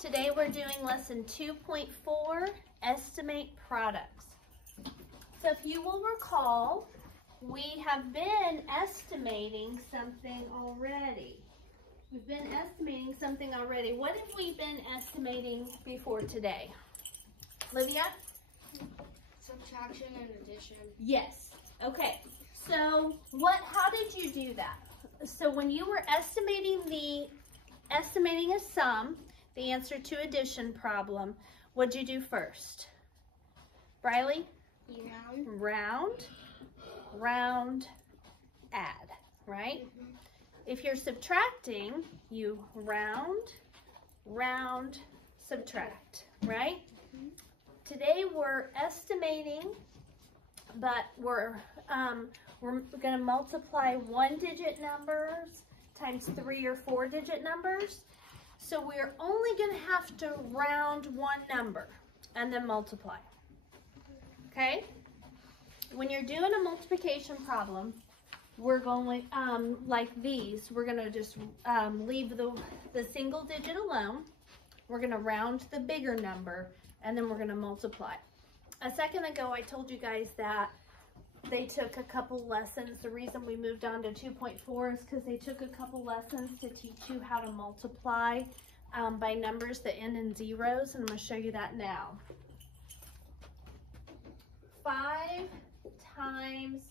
Today we're doing lesson 2.4, estimate products. So if you will recall, we have been estimating something already. We've been estimating something already. What have we been estimating before today? Olivia? Subtraction and addition. Yes. Okay. So how did you do that? So when you were estimating a sum, the answer to addition problem, what'd you do first? Briley? Round, add, right? Mm-hmm. If you're subtracting, you round, subtract, right? Mm-hmm. Today we're estimating, but we're going to multiply 1-digit numbers times 3 or 4-digit numbers. So we're only going to have to round one number and then multiply. Okay? When you're doing a multiplication problem, we're going like these. We're going to just leave the single digit alone. We're going to round the bigger number, and then we're going to multiply. A second ago, I told you guys that they took a couple lessons. The reason we moved on to 2.4 is because they took a couple lessons to teach you how to multiply by numbers that end in zeros, and I'm going to show you that now. 5 times,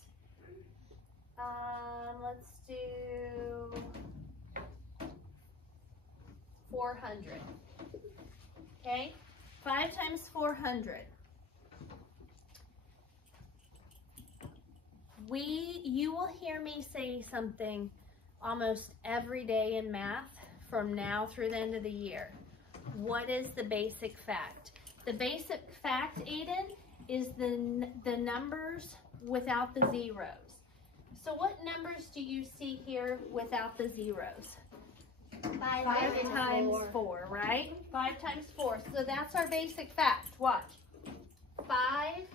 let's do 400. Okay, 5 times 400. You will hear me say something almost every day in math from now through the end of the year. What is the basic fact? The basic fact, Aiden, is the numbers without the zeros. So what numbers do you see here without the zeros? 5 times 4, right? 5 times 4. So that's our basic fact. Watch. 5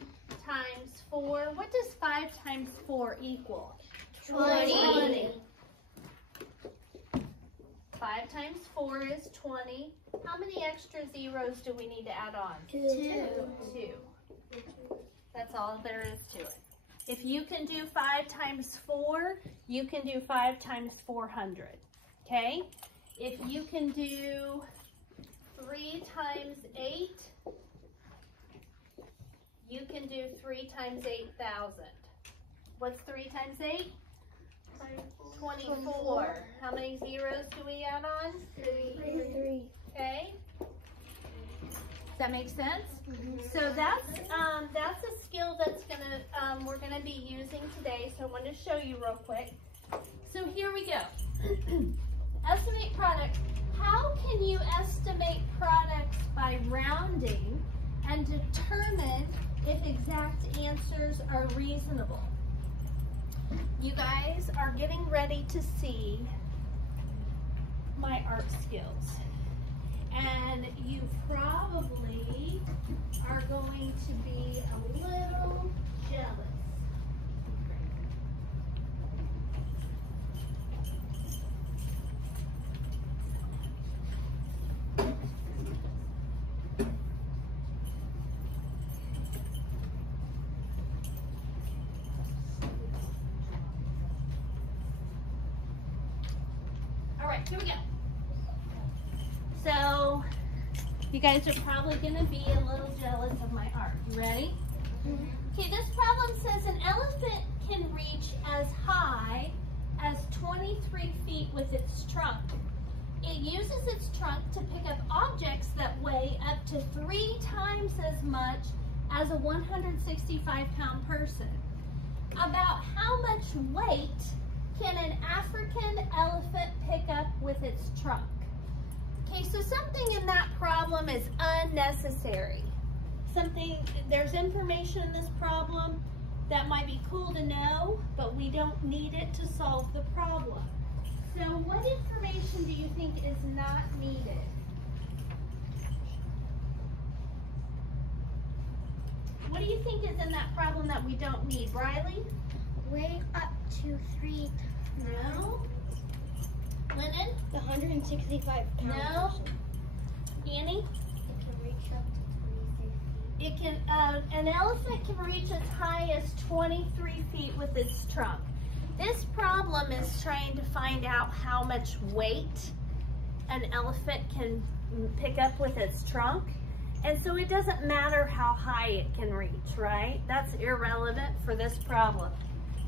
times 4. What does 5 times 4 equal? 20. 5 times 4 is 20. How many extra zeros do we need to add on? 2. 2. That's all there is to it. If you can do 5 times 4, you can do 5 times 400. Okay? If you can do 3 times 8, you can do 3 times 8,000. What's 3 times 8? 24. How many zeros do we add on? 3. Okay. Does that make sense? Mm-hmm. So that's a skill that's we're gonna be using today. So I want to show you real quick. So here we go. Estimate product. How can you estimate products by rounding and determine if exact answers are reasonable? You guys are getting ready to see my art skills. And you probably are going to be a little jealous. All right, here we go. So, you guys are probably going to be a little jealous of my art. You ready? Okay, this problem says an elephant can reach as high as 23 feet with its trunk. It uses its trunk to pick up objects that weigh up to 3 times as much as a 165-pound person. About how much weight can an African elephant pick up with its trunk? Okay, so something in that problem is unnecessary. There's information in this problem that might be cool to know, but we don't need it to solve the problem. So what information do you think is not needed? What do you think is in that problem that we don't need? Briley? Weigh up to 3 No. Lennon? The 165 pounds. No. Annie? It can reach up to 23 feet. It can, an elephant can reach as high as 23 feet with its trunk. This problem is trying to find out how much weight an elephant can pick up with its trunk. And so it doesn't matter how high it can reach, right? That's irrelevant for this problem.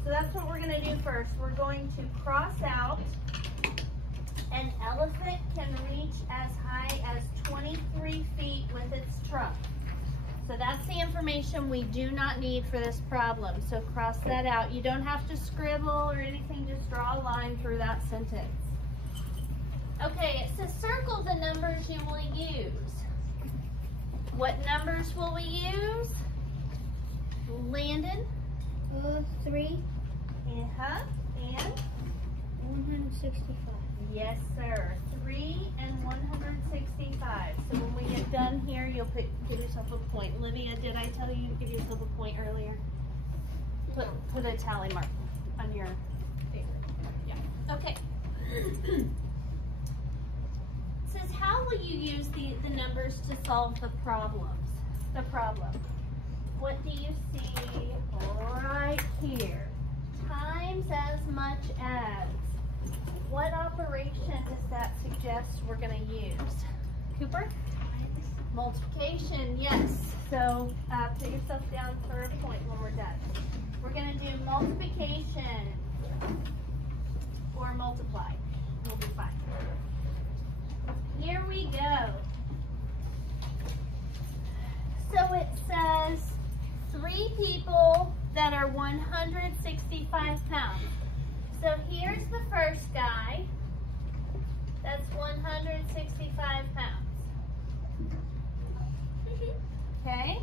So that's what we're gonna do first. We're going to cross out an elephant can reach as high as 23 feet with its trunk. So that's the information we do not need for this problem. So cross that out. You don't have to scribble or anything, just draw a line through that sentence. Okay, it says circle the numbers you will use. What numbers will we use? Landon? 3. Uh-huh. And? 165. Yes, sir. 3 and 165. So when we get done here, you'll give yourself a point. Olivia, did I tell you to give yourself a point earlier? Put a tally mark on your paper. Yeah. Okay. It says, how will you use the numbers to solve the problem? What do you see right here? Times as much as. What operation does that suggest we're going to use? Cooper? Multiplication, yes. So put yourself down for a point when we're done. We're going to do multiplication or multiply. We'll be fine. Here we go. So it says 3 people that are 165 pounds. So here's the first guy. That's 165 pounds. Okay?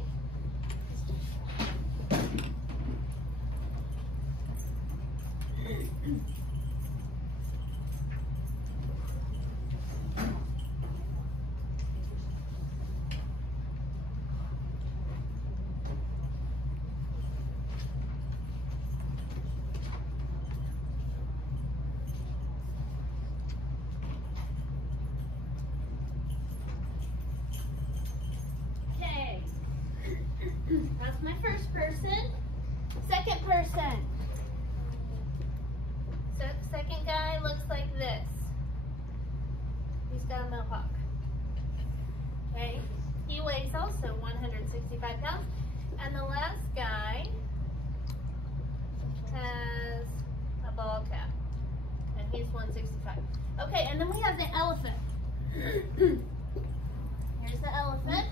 That's my first person. Second person. So second guy looks like this. He's got a mohawk. Okay. He weighs also 165 pounds. And the last guy has a ball cap. And he's 165. Okay, and then we have the elephant. Here's the elephant.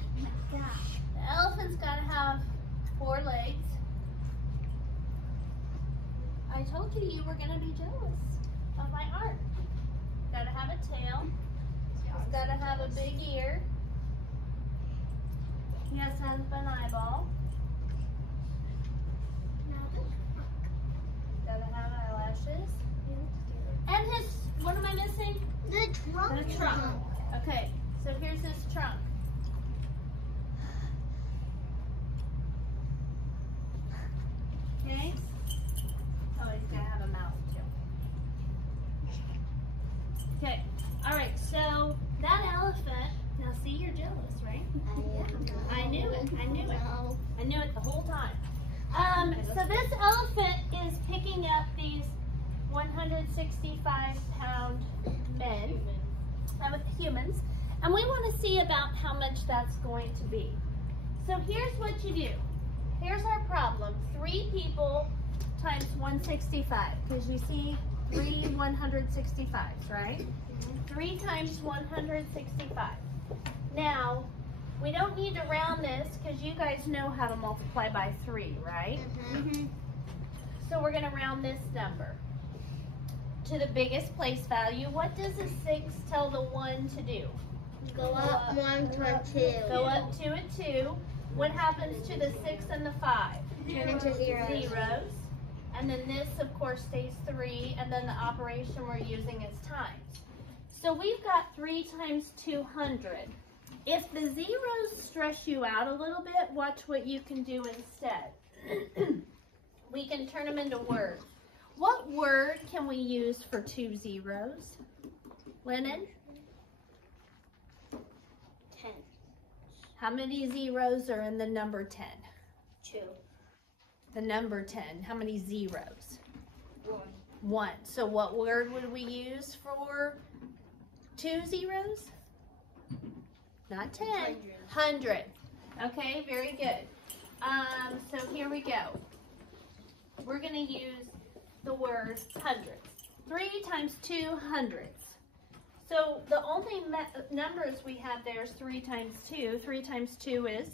The elephant's got to have 4 legs. I told you you were going to be jealous of my art. Got to have a tail. He's got to have a big ear. He has to have an eyeball. Got to have eyelashes. And his, what am I missing? The trunk. The trunk. Okay, so here's his trunk. Okay. Oh, he's gonna have a mouth too. Okay. All right. So that elephant. Now, see, you're jealous, right? I knew it. I knew it. I knew it the whole time. So this elephant is picking up these 165-pound men, humans, and we want to see about how much that's going to be. So here's what you do. Here's our problem. 3 people times 165, because you see 3 165s, right? 3 times 165. Now, we don't need to round this because you guys know how to multiply by 3, right? So we're going to round this number to the biggest place value. What does a 6 tell the 1 to do? Go up 1 to a 2. Go up to a 2. What happens to the 6 and the 5? Turn into zeros. Zeros. And then this, of course, stays 3. And then the operation we're using is times. So we've got 3 times 200. If the zeros stress you out a little bit, watch what you can do instead. We can turn them into words. What word can we use for 2 zeros? Lennon? 10. How many zeros are in the number 10? 2. The number 10, how many zeros? 1. 1. So what word would we use for 2 zeros? Not 10. 100. Okay, very good. So here we go. We're going to use the word hundreds. 3 times 2 hundreds. So the only numbers we have there is 3 times 2. 3 times 2 is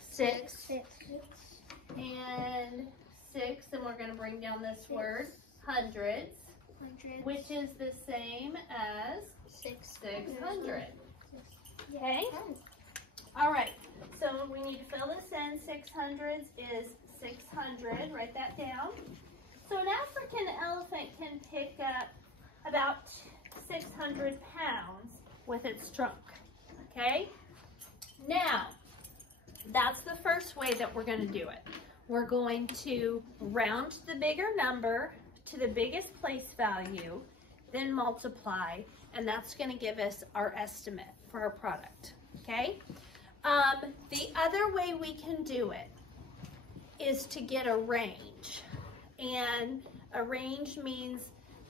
6. And 6, and we're going to bring down this word, hundreds, which is the same as 600. Okay? All right, so we need to fill this in. 600s is 600. Write that down. So an African elephant can pick up about 600 pounds with its trunk. Okay? Now, that's the first way that we're going to do it. We're going to round the bigger number to the biggest place value, then multiply, and that's going to give us our estimate for our product. Okay? The other way we can do it is to get a range. And a range means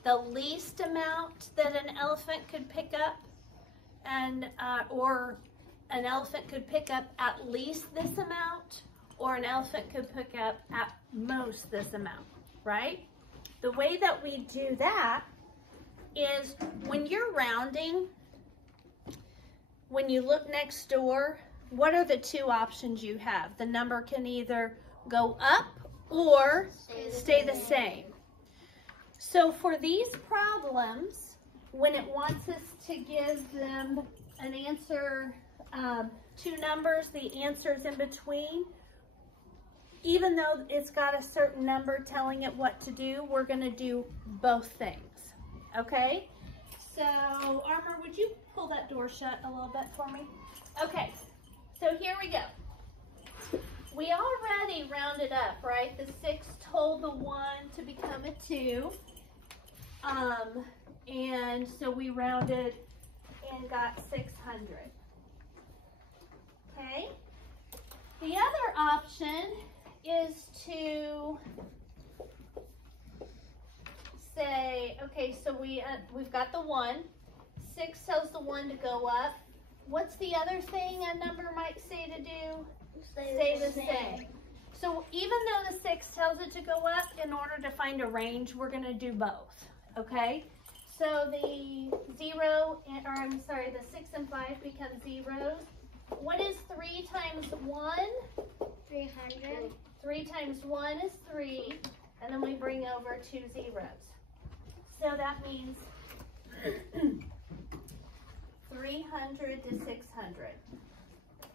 the least amount that an elephant could pick up, and or an elephant could pick up at least this amount, or an elephant could pick up at most this amount, right? The way that we do that is when you're rounding, when you look next door, what are the 2 options you have? The number can either go up or stay the same. So for these problems, when it wants us to give them an answer, 2 numbers, the answers in between, even though it's got a certain number telling it what to do, we're going to do both things. Okay? So, Armour, would you pull that door shut a little bit for me? Okay, so here we go. We already rounded up, right? The 6 told the 1 to become a 2. And so we rounded and got 600. Okay? The other option is to say, okay, so we've got the 1. 6 tells the 1 to go up. What's the other thing a number might say to do? Stay the same. So even though the 6 tells it to go up, in order to find a range, we're going to do both. Okay? So the 6 and 5 become zeros. What is 3 times 1? 300. 3 times 1 is 3, and then we bring over 2 zeros. So that means 300 to 600.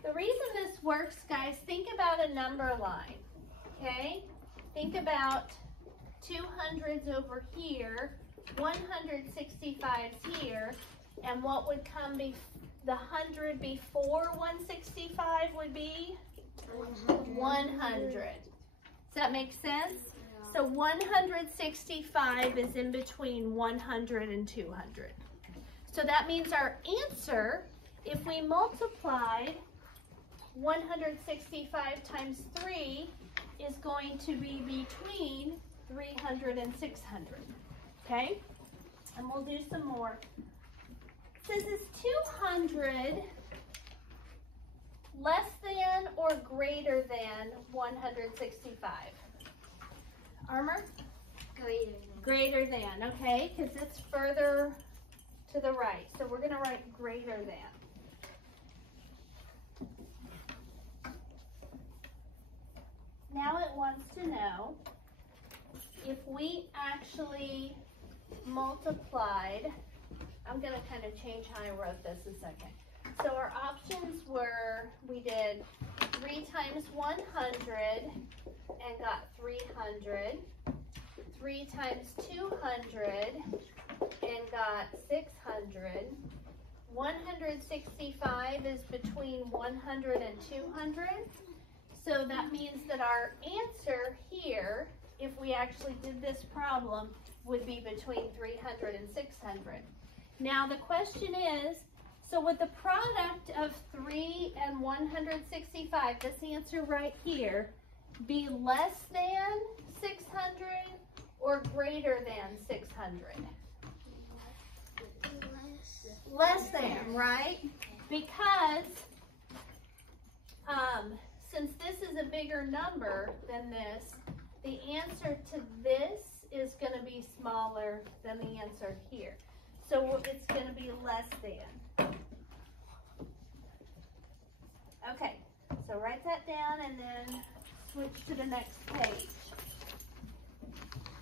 The reason this works, guys, think about a number line, okay? Think about 200s over here, 165s here, and what would come the 100 before 165 would be 100. Does that make sense? Yeah. So 165 is in between 100 and 200. So that means our answer, if we multiplied 165 times 3, is going to be between 300 and 600. Okay? And we'll do some more. It says, is 200 less than or greater than 165? Armour? Greater than. Greater than, okay, because it's further to the right. So we're going to write greater than. Now it wants to know if we actually multiplied, I'm going to kind of change how I wrote this a second. So our options were, we did 3 times 100 and got 300, 3 times 200 and got 600, 165 is between 100 and 200, so that means that our answer here, if we actually did this problem, would be between 300 and 600. Now the question is, So with the product of 3 and 165, this answer right here, be less than 600 or greater than 600? Less than, right? Because since this is a bigger number than this, the answer to this is going to be smaller than the answer here. So it's going to be less than. Okay, so write that down and then switch to the next page.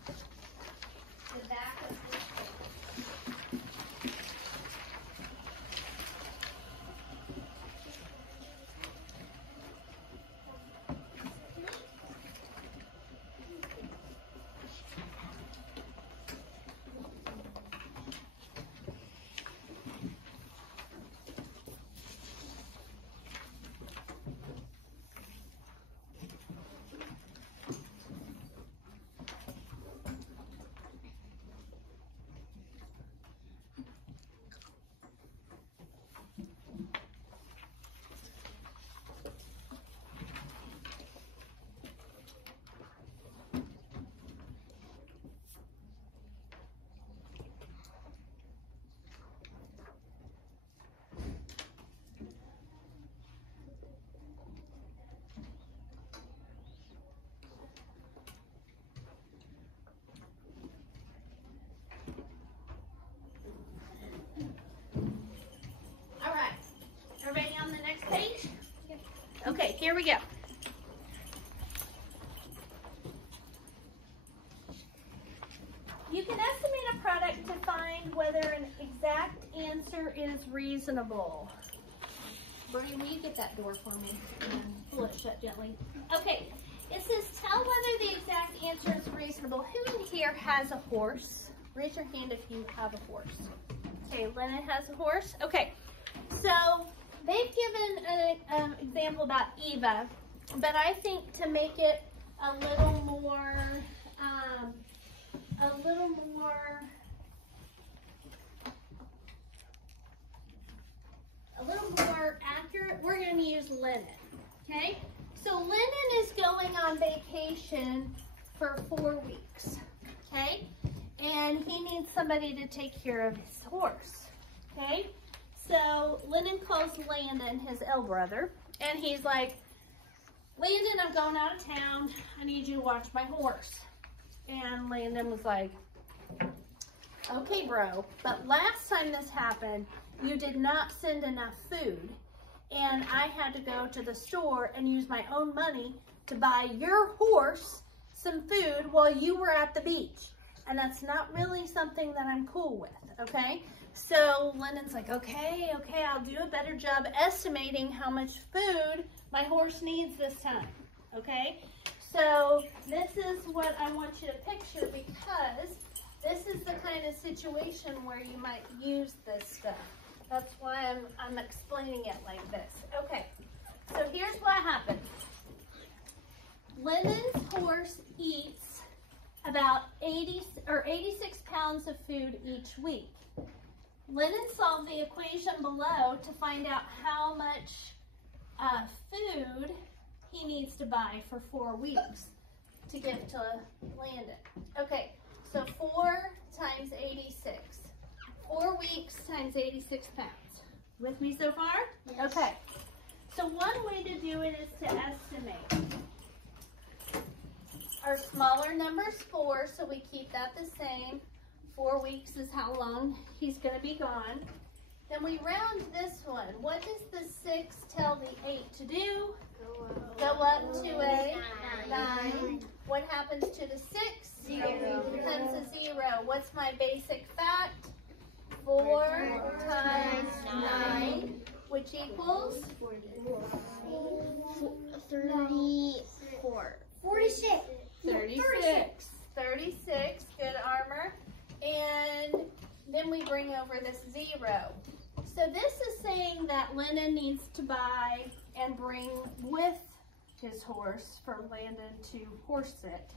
The back of this page. Okay, here we go. You can estimate a product to find whether an exact answer is reasonable. Bernie, will you get that door for me and pull it shut gently? Okay, it says tell whether the exact answer is reasonable. Who in here has a horse? Raise your hand if you have a horse. Okay, Lennon has a horse. Okay, so they've given an example about Eva, but I think to make it a little more accurate, we're going to use Lennon. Okay, so Lennon is going on vacation for 4 weeks. Okay, and he needs somebody to take care of his horse. Okay. So Lennon calls Landon, his elder brother, and he's like, Landon, I'm going out of town. I need you to watch my horse. And Landon was like, okay, bro, but last time this happened, you did not send enough food, and I had to go to the store and use my own money to buy your horse some food while you were at the beach. And that's not really something that I'm cool with, okay? So Lennon's like, okay, I'll do a better job estimating how much food my horse needs this time, okay? So this is what I want you to picture, because this is the kind of situation where you might use this stuff. That's why I'm explaining it like this. Okay, so here's what happened. Lennon's horse eats about 86 pounds of food each week. Lennon solved the equation below to find out how much food he needs to buy for 4 weeks to give to Landon. Okay, so 4 times 86. 4 weeks times 86 pounds. With me so far? Yes. Okay, so one way to do it is to estimate. Our smaller number is 4, so we keep that the same. 4 weeks is how long he's going to be gone. Then we round this one. What does the 6 tell the 8 to do? Go up to a 9. What happens to the 6? 0. Becomes a 0. What's my basic fact? 4 times 9, which equals? 34. 46. 36. 36. Good, Armor. And then we bring over this 0. So this is saying that Lennon needs to buy and bring with his horse for Landon to horse sit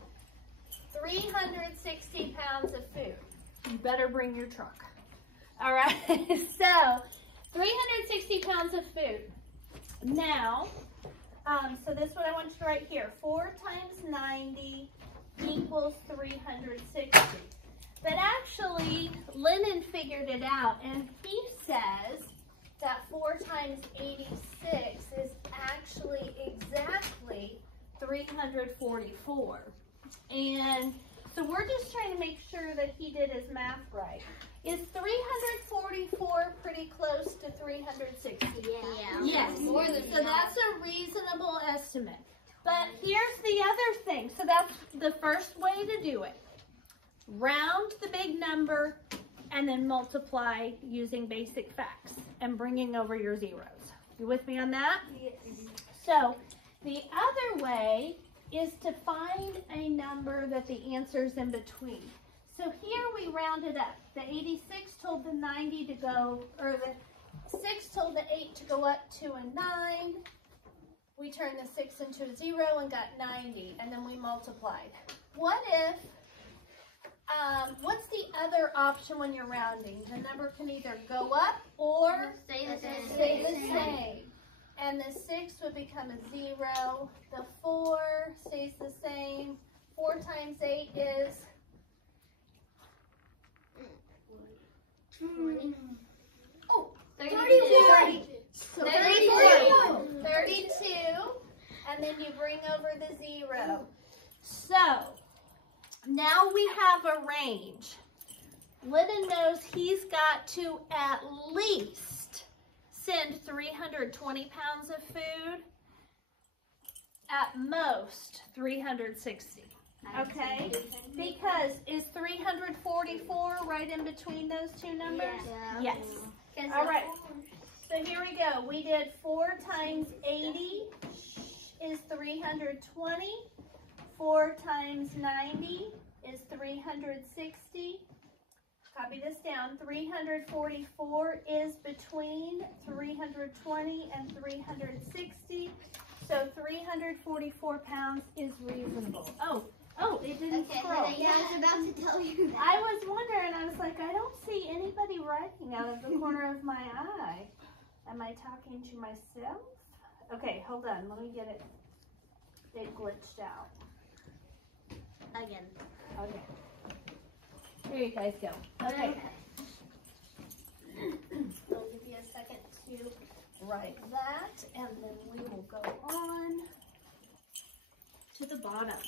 360 pounds of food. You better bring your truck. All right, so 360 pounds of food. Now, so this is what I want you to write here. 4 times 90 equals 360. But actually, Lennon figured it out, and he says that 4 times 86 is actually exactly 344. And so we're just trying to make sure that he did his math right. Is 344 pretty close to 360? Yeah. Yes. More than So that's a reasonable estimate. But here's the other thing. So that's the first way to do it. Round the big number and then multiply using basic facts and bringing over your zeros. You with me on that? Yes. So the other way is to find a number that the answer's in between. So here we rounded up. The 86 told the 90 to go, or the 6 told the 8 to go up to a 9. We turned the 6 into a 0 and got 90, and then we multiplied. What if, what's the other option when you're rounding? The number can either go up or Stay the same. stay the same. And the 6 would become a 0. The 4 stays the same. 4 times 8 is 20. oh, 32. 32. And then you bring over the 0. So now we have a range. Lennon knows he's got to at least send 320 pounds of food, at most 360. Okay? Because is 344 right in between those two numbers? Yeah. Yes. All right. So here we go. We did 4 times 80 is 320. 4 times 90 is 360. Copy this down. 344 is between 320 and 360. So 344 pounds is reasonable. Oh, it didn't scroll. Yeah, I was about to tell you that. I was wondering, I was like, I don't see anybody writing out of the corner of my eye. Am I talking to myself? Okay, hold on. Let me get it. It glitched out. Again. Okay. Here you guys go. Okay. I'll give you a second to write that, and then we will go on to the bottom.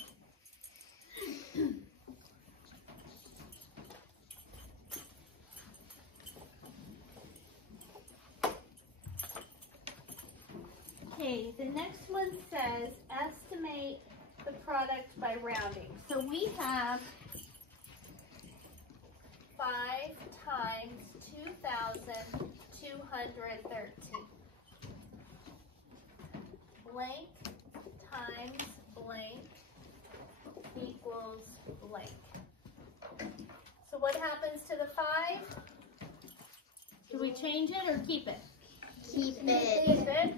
Okay, the next one says estimate the product by rounding. So we have 5 times 2,213. Blank times blank equals blank. So what happens to the 5? Do we change it or keep it? Keep Keep it.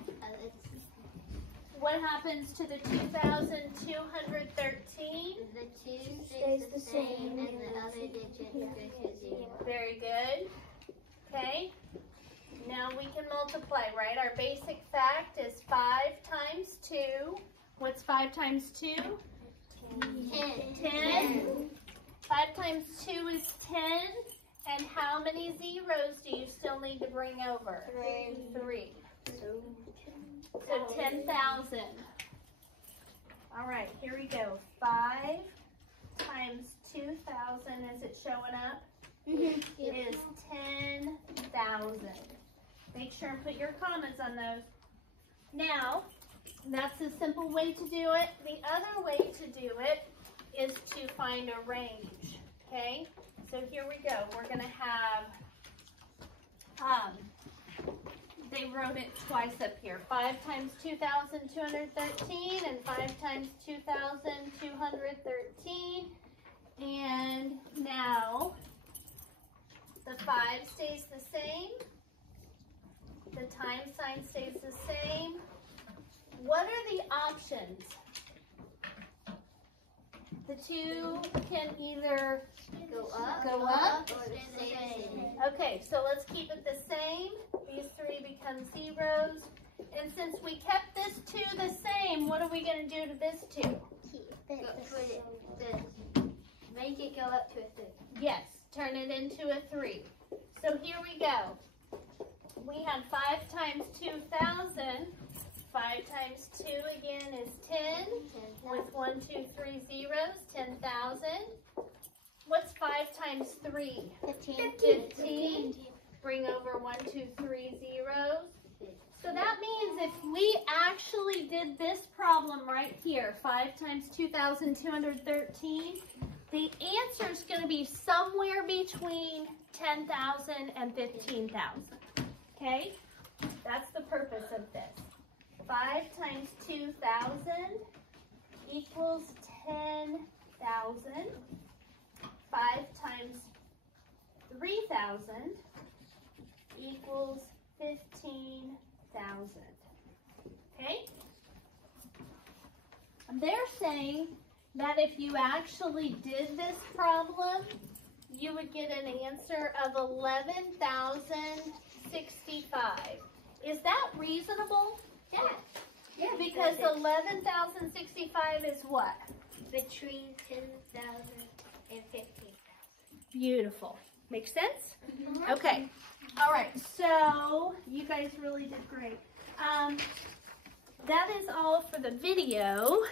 What happens to the 2,213? The 2 stays the same, and the other digit goes to 0. Very good. Okay. Now we can multiply, right? Our basic fact is 5 times 2. What's 5 times 2? 10. 5 times 2 is 10. And how many zeros do you still need to bring over? 3. So 10,000. All right, here we go. 5 times 2,000, is it showing up? It is 10,000. Make sure and put your comments on those. Now, that's a simple way to do it. The other way to do it is to find a range, okay? So here we go. We're going to have, they wrote it twice up here. 5 times 2,213 and 5 times 2,213. And now the 5 stays the same. The times sign stays the same. What are the options? The 2 can either Go up Go up. or stay the same. Okay, so let's keep it the same. These 3 become zeros. And since we kept this 2 the same, what are we going to do to this 2? Make it go up to a 3. Yes, turn it into a 3. So here we go. We had 5 times 2,000. 5 times 2 again is 10. With 1, 2, 3 zeros, 10,000. What's 5 times 3? 15. Bring over 1, 2, 3 zeros. So that means if we actually did this problem right here, 5 times 2,213, the answer is going to be somewhere between 10,000 and 15,000. Okay? That's the purpose of this. 5 times 2,000 equals 10,000. 5 times 3,000 equals 15,000. Okay? They're saying that if you actually did this problem, you would get an answer of 11,065. Is that reasonable? Yeah. Yeah. Because 11,065 is what? Between 10,000 and 15,000. Beautiful. Makes sense? Mm-hmm. Okay. All right. So you guys really did great. That is all for the video.